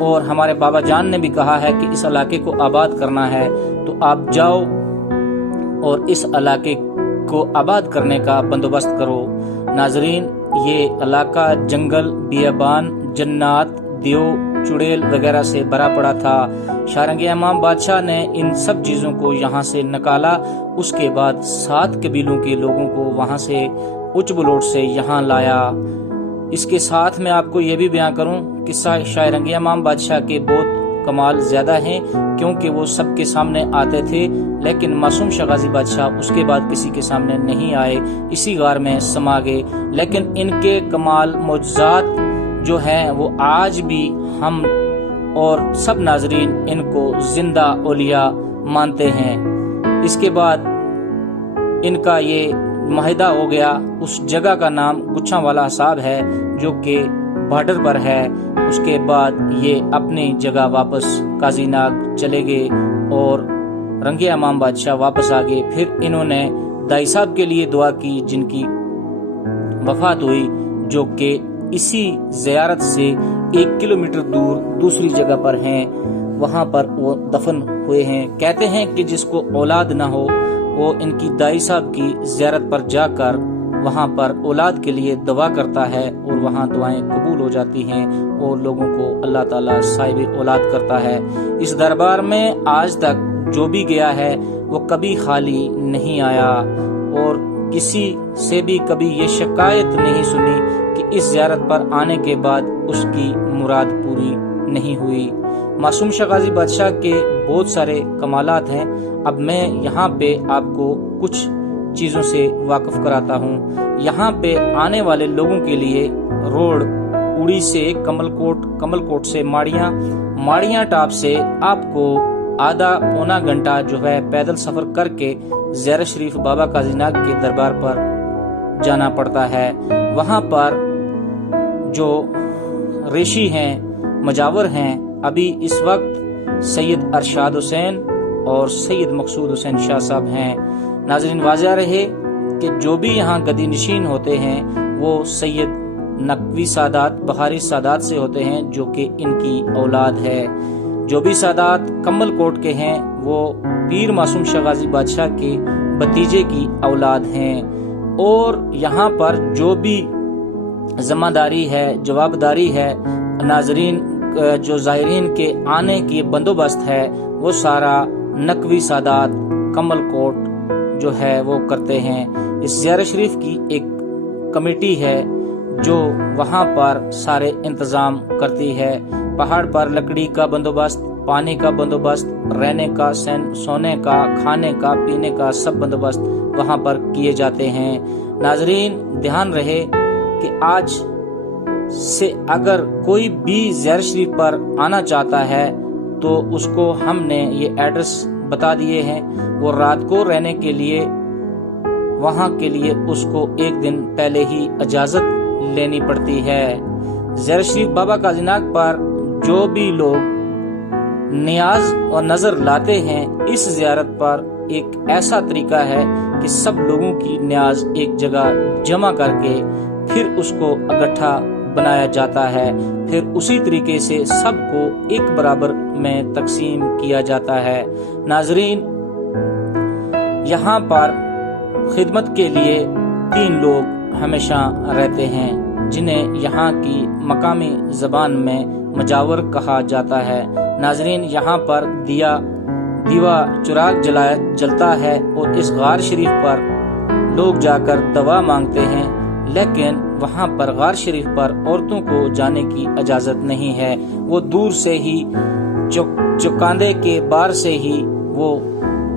اور ہمارے بابا جان نے بھی کہا ہے کہ اس علاقے کو آباد کرنا ہے، تو آپ جاؤ اور اس علاقے کو آباد کرنے کا بندوبست کرو۔ ناظرین، یہ علاقہ جنگل، بیابان، جنات، دیو، چڑیل وغیرہ سے بھرا پڑا تھا۔ شاہرنگ امام بادشاہ نے ان سب چیزوں کو یہاں سے نکالا، اس کے بعد 7 قبیلوں کے لوگوں کو وہاں سے اچ بلوٹ سے یہاں لایا۔ اس کے ساتھ میں آپ کو یہ بھی بیان کروں کہ شاہرنگ امام بادشاہ کے بہت کمال زیادہ ہیں، کیونکہ وہ سب کے سامنے آتے تھے، لیکن معصوم شاہ غازی بادشاہ اس کے بعد کسی کے سامنے نہیں آئے، اسی غار میں سما گئے۔ لیکن ان کے کمال معجزات جو ہیں وہ آج بھی ہم اور سب ناظرین ان کو زندہ اولیاء مانتے ہیں۔ اس کے بعد ان کا یہ معاہدہ ہو گیا، اس جگہ کا نام گچھاں والا حساب ہے جو کہ بارڈر پر ہے۔ اس کے بعد یہ اپنی جگہ واپس قاضی ناگ چلے گئے اور رنگ امام بادشاہ واپس آ گئے۔ پھر انہوں نے دائی صاحب کے لیے دعا کی جن کی وفات ہوئی، جو کہ اسی زیارت سے 1 کلومیٹر دور دوسری جگہ پر ہیں، وہاں پر وہ دفن ہوئے ہیں۔ کہتے ہیں کہ جس کو اولاد نہ ہو وہ ان کی دائی صاحب کی زیارت پر جا کر وہاں پر اولاد کے لیے دعا کرتا ہے اور وہاں دعائیں قبول ہو جاتی ہیں اور لوگوں کو اللہ تعالیٰ صاحب اولاد کرتا ہے۔ اس دربار میں آج تک جو بھی گیا ہے وہ کبھی خالی نہیں آیا اور کسی سے بھی کبھی یہ شکایت نہیں سنی کہ اس زیارت پر آنے کے بعد اس کی مراد پوری نہیں ہوئی۔ معصوم شاہ غازی بادشاہ کے بہت سارے کمالات ہیں۔ اب میں یہاں پہ آپ کو کچھ چیزوں سے واقف کراتا ہوں۔ یہاں پہ آنے والے لوگوں کے لیے روڈ اڑی سے کمل کوٹ سے ماڑیاں ٹاپ سے آپ کو آدھا پونا گھنٹہ جو ہے پیدل سفر کر کے زیارت شریف بابا قاضی ناگ کے دربار پر جانا پڑتا ہے۔ وہاں پر جو ریشی ہیں، مجاور ہیں، ابھی اس وقت سید ارشاد حسین اور سید مقصود حسین شاہ صاحب ہیں۔ ناظرین، واضح رہے کہ جو بھی یہاں گدی نشین ہوتے ہیں وہ سید نقوی سادات، بخاری سادات سے ہوتے ہیں جو کہ ان کی اولاد ہے۔ جو بھی سادات کمل کوٹ کے ہیں وہ پیر معصوم شاہ غازی بادشاہ کے بھتیجے کی اولاد ہیں۔ اور یہاں پر جو بھی ذمہ داری ہے، جوابداری ہے، ناظرین جو زائرین کے آنے کی بندوبست ہے وہ سارا نقوی سادات کمل کوٹ جو ہے وہ کرتے ہیں۔ اس زیارت شریف کی ایک کمیٹی ہے جو وہاں پر سارے انتظام کرتی ہے۔ پہاڑ پر لکڑی کا بندوبست، پانی کا بندوبست، رہنے کا، سونے کا، کھانے کا، پینے کا سب بندوبست وہاں پر کیے جاتے ہیں۔ ناظرین، دھیان رہے کہ آج سے اگر کوئی بھی زیارت شریف پر آنا چاہتا ہے تو اس کو ہم نے یہ ایڈریس بتا دیے ہیں۔ وہ رات کو رہنے کے لیے وہاں کے لیے اس کو 1 دن پہلے ہی اجازت لینی پڑتی ہے۔ زیارت شریف بابا قاضی ناگ پر جو بھی لوگ نیاز اور نظر لاتے ہیں، اس زیارت پر ایک ایسا طریقہ ہے کہ سب لوگوں کی نیاز ایک جگہ جمع کر کے پھر اس کو اکٹھا بنایا جاتا ہے، پھر اسی طریقے سے سب کو ایک برابر میں تقسیم کیا جاتا ہے۔ ناظرین، یہاں پر خدمت کے لیے 3 لوگ ہمیشہ رہتے ہیں جنہیں یہاں کی مقامی زبان میں مجاور کہا جاتا ہے۔ ناظرین، یہاں پر دیوا چراغ جلتا ہے اور اس غار شریف پر لوگ جا کر دعا مانگتے ہیں، لیکن وہاں پر غار شریف پر عورتوں کو جانے کی اجازت نہیں ہے۔ وہ دور سے ہی چکاندے کے بار سے ہی وہ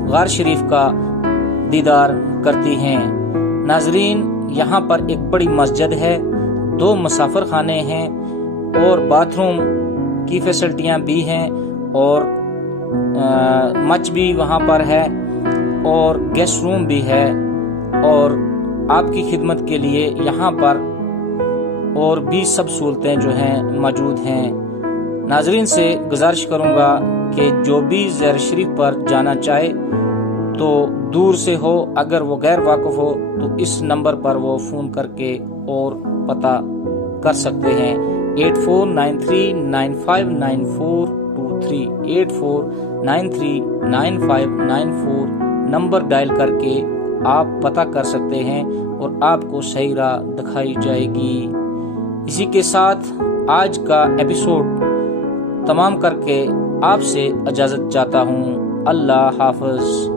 غار شریف کا دیدار کرتی ہیں۔ ناظرین، یہاں پر ایک بڑی مسجد ہے، 2 مسافر خانے ہیں اور باتھ روم کی فیسلٹیاں بھی ہیں اور مچ بھی وہاں پر ہے اور گیسٹ روم بھی ہے، اور آپ کی خدمت کے لیے یہاں پر اور بھی سب سہولتیں جو ہیں موجود ہیں۔ ناظرین سے گزارش کروں گا کہ جو بھی زیارت شریف پر جانا چاہے تو دور سے ہو، اگر وہ غیر واقف ہو تو اس نمبر پر وہ فون کر کے اور پتہ کر سکتے ہیں۔ 8493959423 84939594 نمبر ڈائل کر کے آپ پتہ کر سکتے ہیں اور آپ کو صحیح راہ دکھائی جائے گی۔ اسی کے ساتھ آج کا ایپیسوڈ تمام کر کے آپ سے اجازت چاہتا ہوں۔ اللہ حافظ۔